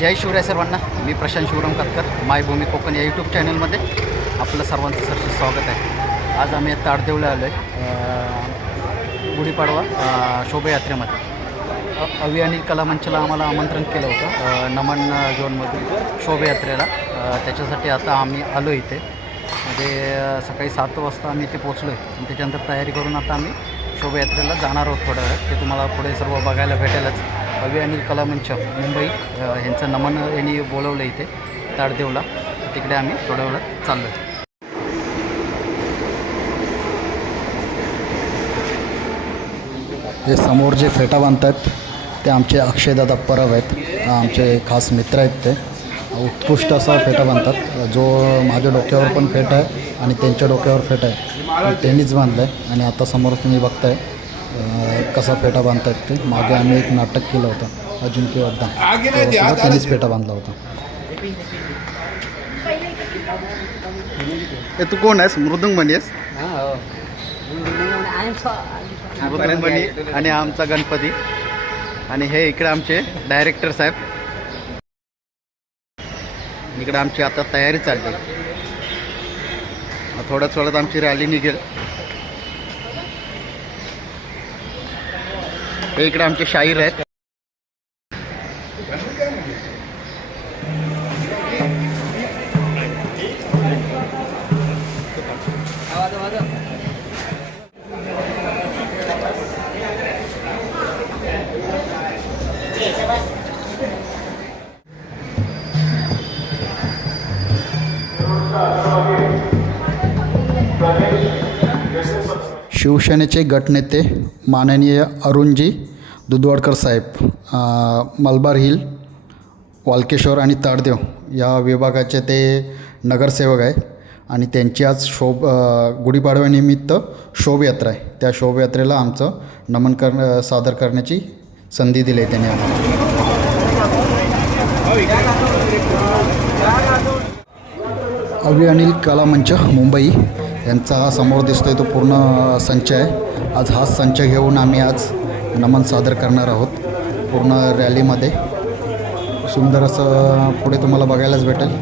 जय शिवराय सर्वांना. मी प्रशांत शिवराम कतकर मायभूमी कोकण या यूट्यूब चॅनलमध्ये आपलं सर्वांचं सरसे स्वागत आहे. आज आम्ही ताडदेवला आलो आहे गुढीपाडवा शोभायात्रेमध्ये. अ- आणि कलामंचला आम्हाला आमंत्रण केलं होतं नमन झोनमधून शोभायात्रेला. त्याच्यासाठी आता आम्ही आलो इथे. म्हणजे सकाळी सात वाजता आम्ही इथे पोचलो आहे आणि त्याच्यानंतर तयारी करून आता आम्ही शोभायात्रेला जाणार आहोत थोड्या वेळात. ते तुम्हाला पुढे सर्व बघायला भेटेलच. अवि आणि कलामंच मुंबई. यांचं नमन यांनी बोलवलं इथे ताडदेवला. तिकडे आम्ही थोड्या वेळात चाललो आहे हे समोर जे फेटा बांधतात ते आमचे अक्षयदादा परब आहेत. आमचे खास मित्र आहेत ते. उत्कृष्ट असा फेटा बांधतात. जो माझ्या डोक्यावर पण फेट आहे आणि त्यांच्या डोक्यावर फेट आहे. त्यांनीच बांधलं आहे आणि आता समोर तुम्ही बघताय कसा फेटा बांधतायत ते? मागे आम्ही एक नाटक केलं होतं अजिंक्य वद्दा त्यांनीच फेटा बांधला होता. तू कोण आहेस? मृदुंग बनी आणि आमचा गणपती. आणि हे इकडे आमचे डायरेक्टर साहेब. इकडे आमची आता तयारी चालली. थोड्याच वेळात आमची रॅली निघेल. हे इकडे आमचे शाहीर आहेत. शिवसेनेचे गटनेते माननीय अरुणजी दुधवाडकर साहेब मलबार हिल वालकेश्वर आणि ताडदेव या विभागाचे ते नगरसेवक आहे आणि त्यांची आज शोभ गुढीपाडव्यानिमित्त शोभयात्रा आहे. त्या शोभयात्रेला आमचं नमन कर सादर करण्याची संधी दिली आहे त्यांनी आम्हाला. अवि अनिल कला मंच मुंबई. यांचा हा समोर दिसतोय तो पूर्ण संच आहे. आज हाच संच घेऊन आम्ही आज नमन सादर करणार आहोत पूर्ण रॅलीमध्ये. सुंदर असं पुढे तुम्हाला बघायलाच भेटेल.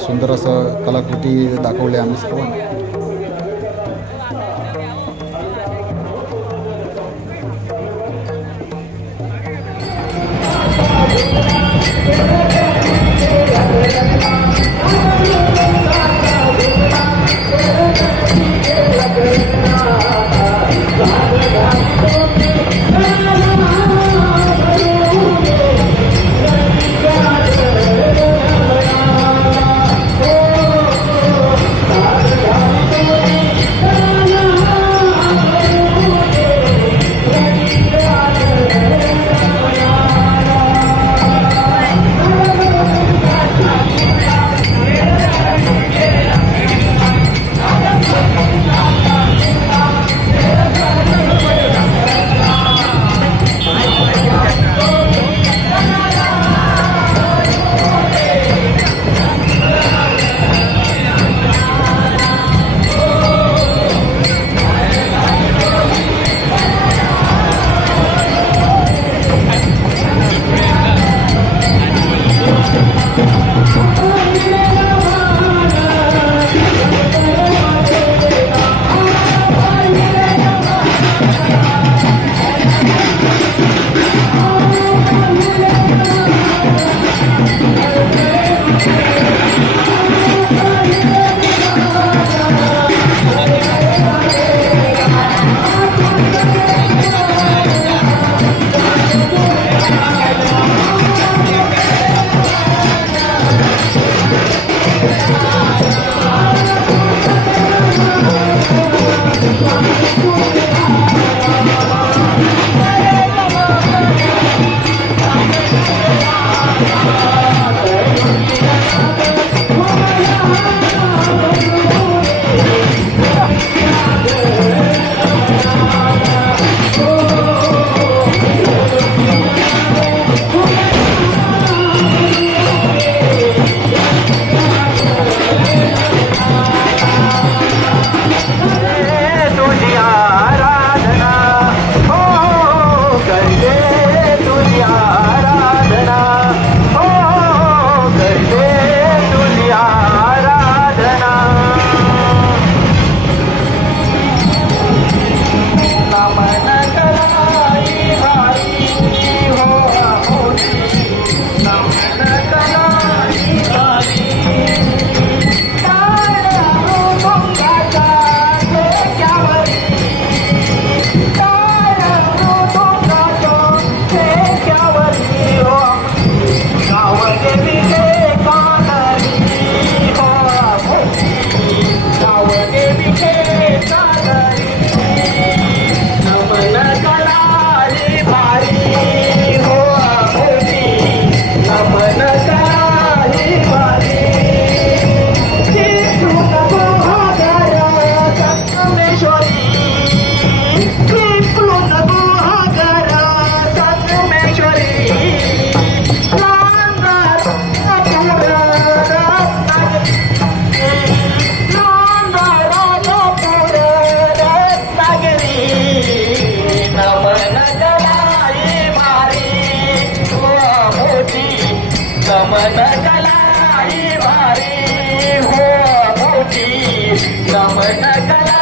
सुंदर असं कलाकृती दाखवली आम्ही सर्वांना. आई भारी हो मोठी नमन कला.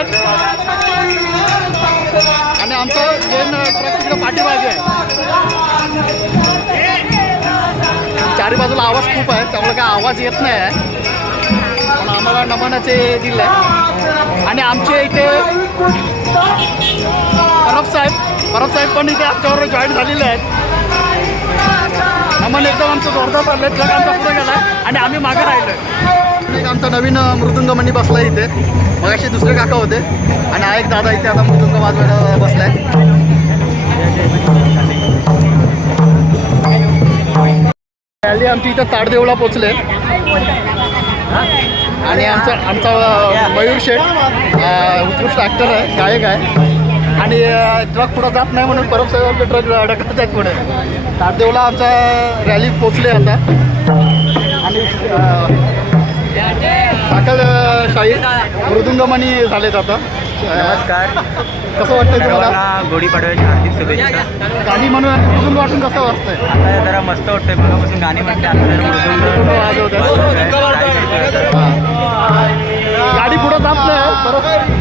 आहेत आणि आमचं मेन ट्रक तिकडे पाठीमागे आहे. चारी बाजूला आवाज खूप आहे त्यामुळे काय आवाज येत नाही आहे. पण आम्हाला नमनाचे दिलं. आहे आणि आमचे इथे परब साहेब परब साहेब पण इथे आमच्यावर जॉईन झालेले आहेत. नमन एकदम आमचं जोरदार चाललं आहे ट्रक आमचा पुढे गेला. आणि आम्ही मागे राहिलो एक आमचा नवीन मृदुंगमणी बसला इथे. मग असे दुसरे काका होते. आणि हा एक दादा इथे आता मृदुंग वाजवायला आहे रॅली आमची इथं ताडदेवला पोचले. आणि आमचा आमचा मयूर शेठ उत्कृष्ट ॲक्टर आहे गायक आहे. आणि ट्रक पुढं जात नाही म्हणून परब साहेब आमचे ट्रक अडकत आहेत पुढे. ताडदेवला आमचा रॅली पोचले आता. आणि अ, शाही मृदुंगमणी झालेत आता. नमस्कार. कसं वाटतंय तुम्हाला? सर्वांना गुढीपाडव्याची हार्दिक शुभेच्छा. गाणी म्हणून मृदुंग वाटून कसं वाटतंय? आता जरा मस्त वाटतंय. मगापासून गाणी म्हणते आता जरा मृदुंग? गाडी पुढं जात नाही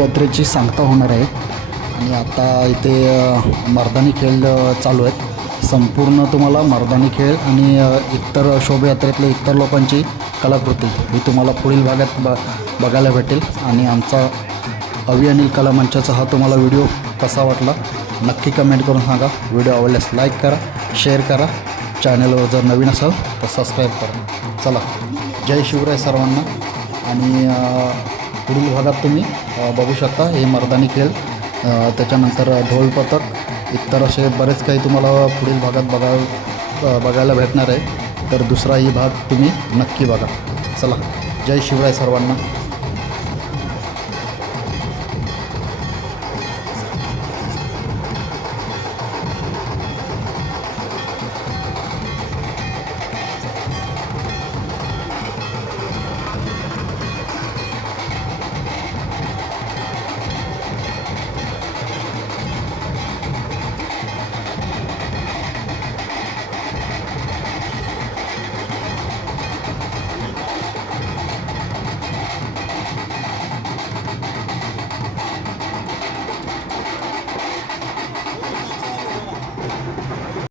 यात्रेची सांगता होणार आहे. आणि आता इथे मर्दानी खेळ चालू आहेत. संपूर्ण तुम्हाला मर्दानी खेळ आणि इतर शोभायात्रेतले इतर लोकांची कलाकृती ही तुम्हाला पुढील भागात ब बघायला भेटेल. आणि आमचा अवि अनिल कला मंचाचा हा तुम्हाला व्हिडिओ कसा वाटला नक्की कमेंट करून सांगा. व्हिडिओ आवडल्यास लाईक करा शेअर करा. चॅनलवर जर नवीन असाल तर सबस्क्राईब करा. चला जय शिवराय सर्वांना. आणि पुढील भागात तुम्ही बघू शकता हे मर्दानी खेळ. त्याच्यानंतर ढोल पथक. इतर असे बरेच काही तुम्हाला पुढील भागात बघा बघायला भेटणार आहे. तर दुसराही भाग तुम्ही नक्की बघा. चला जय शिवराय सर्वांना.